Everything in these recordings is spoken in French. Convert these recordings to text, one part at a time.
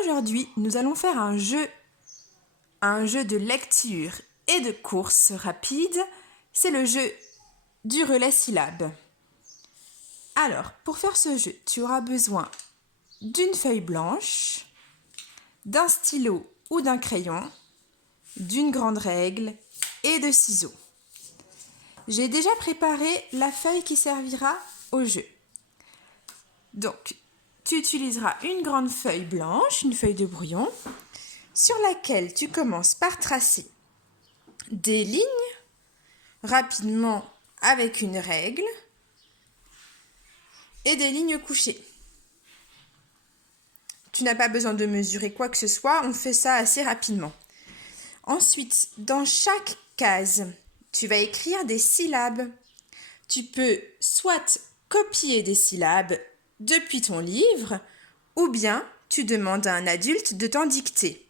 Aujourd'hui, nous allons faire un jeu de lecture et de course rapide. C'est le jeu du relais syllabes. Alors, pour faire ce jeu, tu auras besoin d'une feuille blanche, d'un stylo ou d'un crayon, d'une grande règle et de ciseaux. J'ai déjà préparé la feuille qui servira au jeu. Donc, tu utiliseras une grande feuille blanche, une feuille de brouillon, sur laquelle tu commences par tracer des lignes rapidement avec une règle et des lignes couchées. Tu n'as pas besoin de mesurer quoi que ce soit, on fait ça assez rapidement. Ensuite, dans chaque case, tu vas écrire des syllabes. Tu peux soit copier des syllabes depuis ton livre, ou bien tu demandes à un adulte de t'en dicter.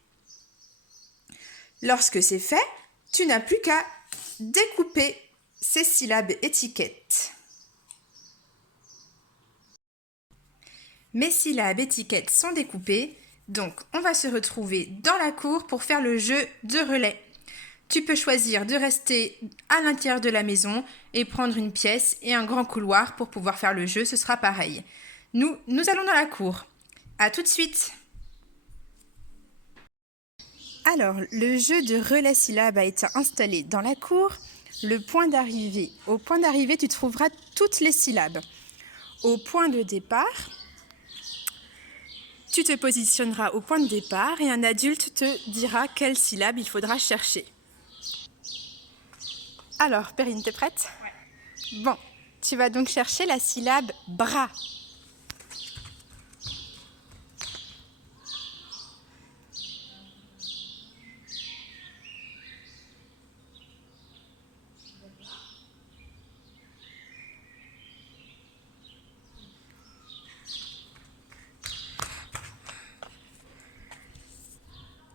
Lorsque c'est fait, tu n'as plus qu'à découper ces syllabes étiquettes. Mes syllabes étiquettes sont découpées, donc on va se retrouver dans la cour pour faire le jeu de relais. Tu peux choisir de rester à l'intérieur de la maison et prendre une pièce et un grand couloir pour pouvoir faire le jeu, ce sera pareil. Nous allons dans la cour. À tout de suite. Alors, le jeu de relais syllabes a été installé dans la cour. Le point d'arrivée. Au point d'arrivée, tu trouveras toutes les syllabes. Au point de départ, tu te positionneras au point de départ et un adulte te dira quelle syllabe il faudra chercher. Alors, Perrine, t'es prête? Ouais. Bon, tu vas donc chercher la syllabe bras.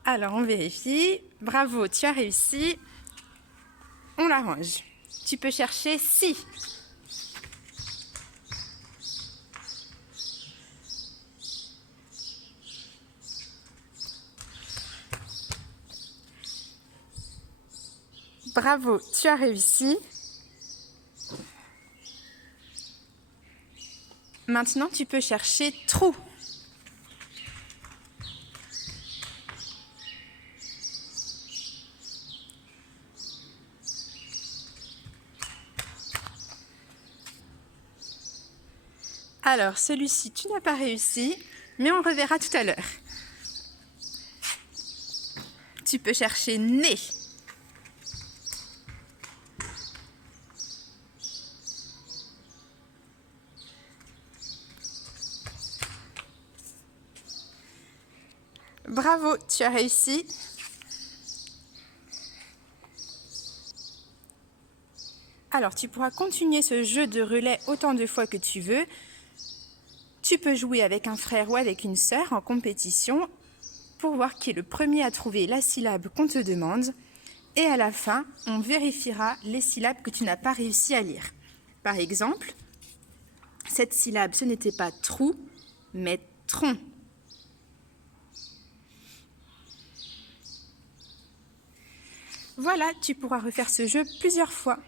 Alors, on vérifie. Bravo, tu as réussi. On la range. Tu peux chercher si. Bravo, tu as réussi. Maintenant, tu peux chercher trou. Alors, celui-ci, tu n'as pas réussi, mais on reverra tout à l'heure. Tu peux chercher nez. Bravo, tu as réussi. Alors, tu pourras continuer ce jeu de relais autant de fois que tu veux. Tu peux jouer avec un frère ou avec une sœur en compétition pour voir qui est le premier à trouver la syllabe qu'on te demande. Et à la fin, on vérifiera les syllabes que tu n'as pas réussi à lire. Par exemple, cette syllabe, ce n'était pas trou, mais tronc. Voilà, tu pourras refaire ce jeu plusieurs fois.